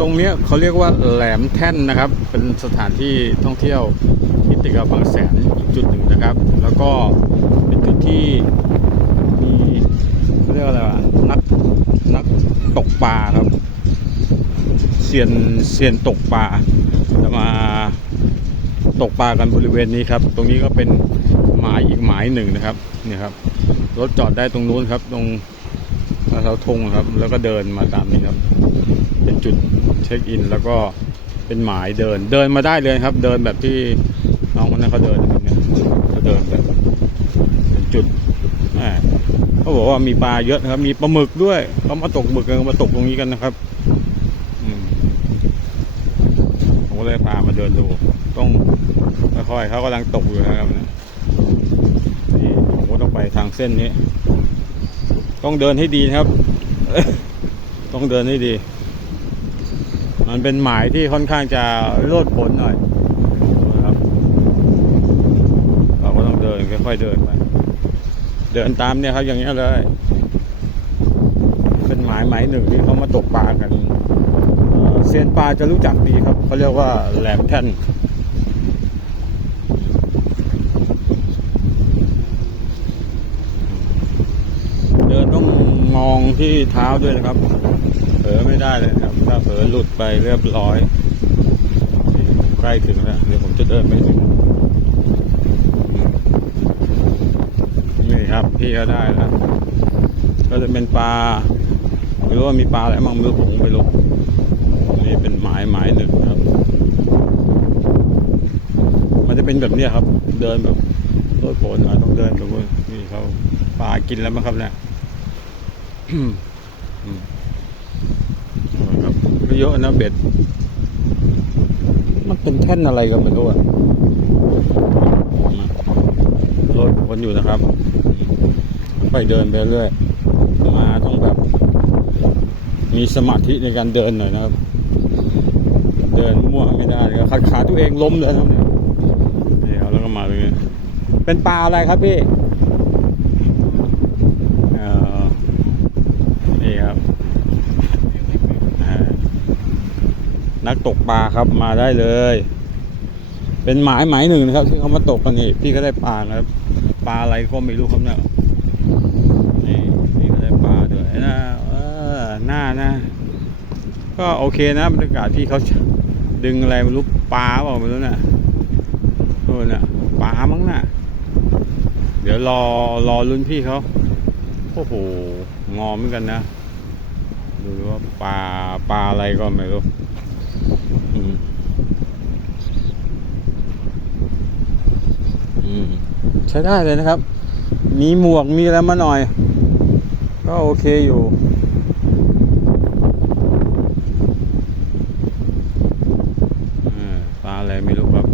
ตรงเนี้ยเขาเรียกว่าแหลมแท่นนะครับ เป็นสถานที่ท่องเที่ยวที่ติดกับบางแสนอีกจุดหนึ่งนะครับ แล้วก็เป็นจุดที่มีเขาเรียกว่าอะไรวะนักนักตกปลาครับเซียนเซียนตกปลาจะมาตกปลากันบริเวณนี้ครับ ตรงนี้ก็เป็นหมายอีกหมายหนึ่งนะครับเนี่ยครับรถจอดได้ตรงนู้นครับ ตรงเสาธงครับ แล้วก็เดินมาตามนี้ครับ เป็นจุดเช็คอิน แล้วก็เป็นหมายเดิน เดินมาได้เลยครับ เดินแบบที่น้องคนนั้นเขาเดินนะครับเนี่ยเขาเดินแบบเป็นจุดเขาบอกว่ามีปลาเยอะนะครับ มีปลาหมึกด้วยเขามาตกหมึกกันมาตกตรงนี้กันนะครับผมก็เลยพามาเดินดู ต้องค่อยๆเขากำลังตกอยู่นะครับนี่ผมก็ต้องไปทางเส้นนี้ ต้องเดินให้ดีครับ ต้องเดินให้ดี มันเป็นหมายที่ค่อนข้างจะโลดผลหน่อยนะครับเราก็ต้องเดินค่อยๆเดินไปเดินตามเนี่ยครับอย่างเงี้ยเลย เป็นหมายหมายหนึ่งที่เขามาตกปลากันเเซียนปลาจะรู้จักดีครับเขาเรียกว่าแหลมแท่นเดินต้องมองที่เท้าด้วยนะครับ ลอไม่ได้เลยครับ ถ้าเผลอหลุดไปเรียบร้อยใกล้ถึงแล้วเดี๋ยวผมจะเดินไปถึงนี่ครับพี่ก็ได้แล้วก็จะเป็นปลาไม่รู้ว่ามีปลาอะไรบ้างไม่รู้ผมไม่รู้นี่เป็นหมายหมายหนึ่งครับ มันจะเป็นแบบนี้ครับ เดินแบบโลดโผนหน่ต้องเดินแบบว่านี่เขาปลากินแล้วมั้งครับเนี่ย เยอะนะเบ็ด มันเป็นแท่นอะไรกันไม่รู้อะรถวนอยู่นะครับ ไปเดินไปเรื่อย มาต้องแบบ มีสมาธิในการเดินหน่อยนะครับ เดินมั่วไม่ได้เลยขัดขาตัวเองล้มเลยนะเนี่ยแล้วก็มาตรงนี้เป็นปลาอะไรครับพี่เอ่อนี่ครับอ่า นักตกปลาครับมาได้เลย เป็นหมายหมายหนึ่งนะครับ ที่เขามาตกกันนี่พี่ก็ได้ปลาครับปลาอะไรก็ไม่รู้ครับเนี่ยนี่พี่ก็ได้ปลาด้วยนะเออหน้านะ ก็โอเคนะบรรยากาศที่เขาดึงอะไรไม่รู้ปลาเปล่าไม่รู้น่ะโน่นน่ะปลามั้งน่ะ เดี๋ยวรอรอรุ่นพี่เขาโอ้โหงอมเหมือนกันนะดูว่าปลาปลาอะไรก็ไม่รู้ อืมอืมใช้ได้เลยนะครับ มีหมวกมีอะไรมาหน่อย ก็โอเคอยู่ปลาอะไรไม่รู้ครับ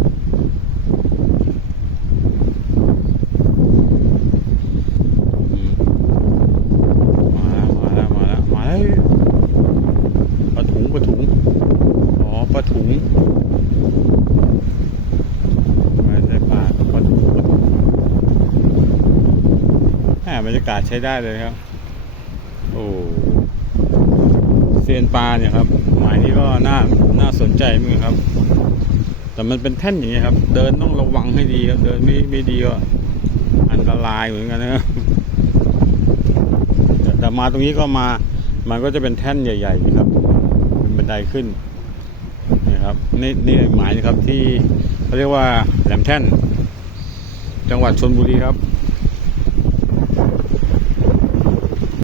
อืมมาแล้วมาแล้วมาแล้วมาแล้วปลาถุงปลาถุงอ๋อปลาถุงไม่ใช่ปลาปลาถุงปลาถุงแหม บรรยากาศใช้ได้เลยครับ โอ้เซียนปลาเนี่ยครับ หมายนี้ก็น่าน่าสนใจเหมือนกันครับ แต่มันเป็นแท่นอย่างนี้ยครับ เดินต้องระวังให้ดีครับ เดินไม่ไม่ดีก็อันตรายเหมือนกันนะครับแต่มาตรงนี้ก็มา มันก็จะเป็นแท่นใหญ่ๆนะครับเป็นบันไดขึ้นนี่ครับนี่นี่หมายนะครับที่เขาเรียกว่าแหลมแท่น จังหวัดชนบุรีครับ